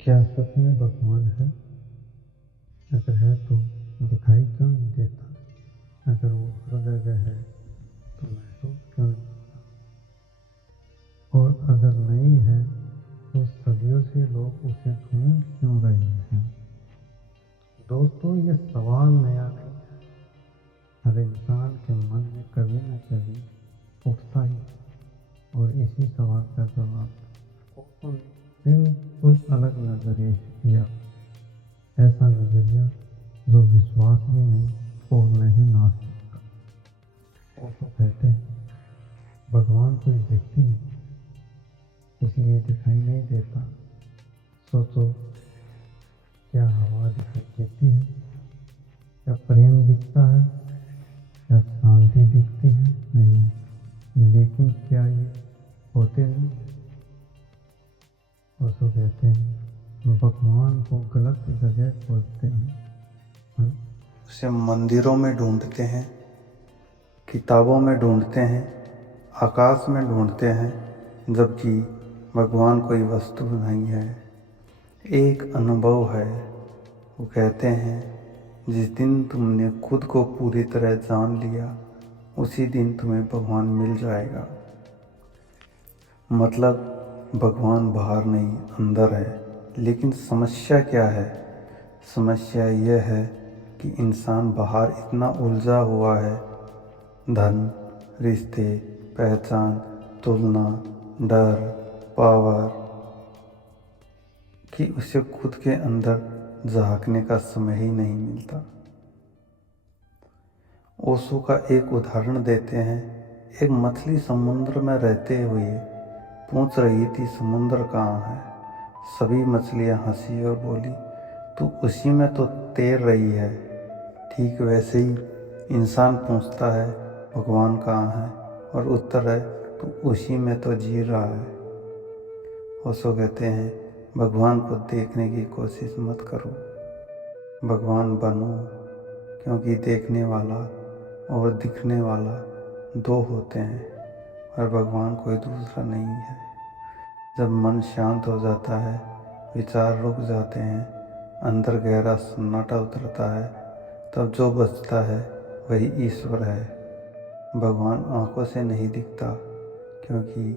क्या सच में भगवान है? अगर है तो दिखाई क्यों नहीं देता? अगर वो हर जगह है तो महसूस क्यों नहीं होता? और अगर नहीं है तो सदियों से लोग उसे ढूंढ क्यों रहे हैं? दोस्तों, ये सवाल नया नहीं है। हर इंसान के मन में कभी न कभी उठता ही है। और इसी सवाल का जवाब ओशो ने बिल्कुल अलग नजरिए से दिया। ऐसा नजरिया जो विश्वास भी नहीं और नहीं नास्तिक का। ओशो कहते हैं, भगवान कोई व्यक्ति नहीं, इसलिए दिखाई नहीं देता। सोचो, क्या हवा दिखाई देती है? क्या प्रेम दिखता है? क्या शांति दिखती है? नहीं। लेकिन क्या ये होते नहीं? ओशो कहते हैं, भगवान को गलत जगह खोजते हैं। उसे मंदिरों में ढूंढते हैं, किताबों में ढूंढते हैं, आकाश में ढूंढते हैं, जबकि भगवान कोई वस्तु नहीं है, एक अनुभव है। वो कहते हैं, जिस दिन तुमने खुद को पूरी तरह जान लिया उसी दिन तुम्हें भगवान मिल जाएगा। मतलब भगवान बाहर नहीं अंदर है। लेकिन समस्या क्या है? समस्या यह है कि इंसान बाहर इतना उलझा हुआ है, धन, रिश्ते, पहचान, तुलना, डर, पावर, कि उसे खुद के अंदर झांकने का समय ही नहीं मिलता। ओशो का एक उदाहरण देते हैं। एक मछली समुद्र में रहते हुए पूछ रही थी, समुद्र कहाँ है? सभी मछलियाँ हंसी और बोली, तू उसी में तो तैर रही है। ठीक वैसे ही इंसान पूछता है, भगवान कहाँ है? और उत्तर है, तू उसी में तो जी रहा है। ओशो कहते हैं, भगवान को देखने की कोशिश मत करो, भगवान बनो। क्योंकि देखने वाला और दिखने वाला दो होते हैं, और भगवान कोई दूसरा नहीं है। जब मन शांत हो जाता है, विचार रुक जाते हैं, अंदर गहरा सन्नाटा उतरता है, तब जो बचता है वही ईश्वर है। भगवान आंखों से नहीं दिखता, क्योंकि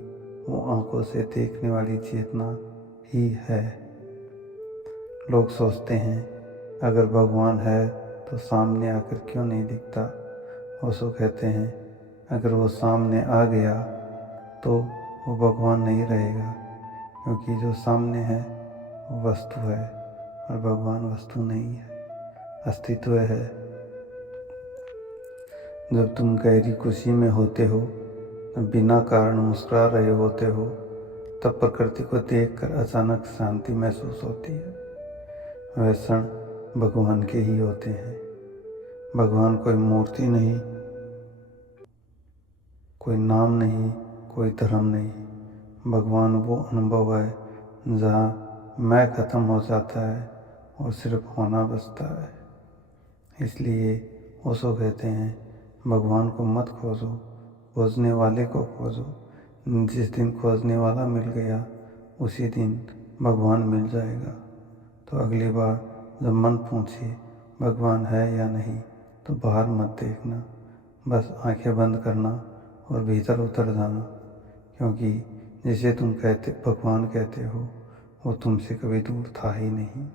वो आंखों से देखने वाली चेतना ही है। लोग सोचते हैं, अगर भगवान है तो सामने आकर क्यों नहीं दिखता? ओशो कहते हैं, अगर वो सामने आ गया तो वो भगवान नहीं रहेगा, क्योंकि जो सामने है वो वस्तु है और भगवान वस्तु नहीं है, अस्तित्व है। जब तुम गहरी खुशी में होते हो, बिना कारण मुस्कुरा रहे होते हो, तब प्रकृति को देखकर अचानक शांति महसूस होती है। वह क्षण भगवान के ही होते हैं। भगवान कोई मूर्ति नहीं, कोई नाम नहीं, कोई धर्म नहीं। भगवान वो अनुभव है जहाँ मैं खत्म हो जाता है और सिर्फ होना बचता है। इसलिए ओशो कहते हैं, भगवान को मत खोजो, खोजने वाले को खोजो। जिस दिन खोजने वाला मिल गया उसी दिन भगवान मिल जाएगा। तो अगली बार जब मन पूछे भगवान है या नहीं, तो बाहर मत देखना, बस आंखें बंद करना और भीतर उतर जाना। क्योंकि जिसे तुम भगवान कहते हो वो तुमसे कभी दूर था ही नहीं।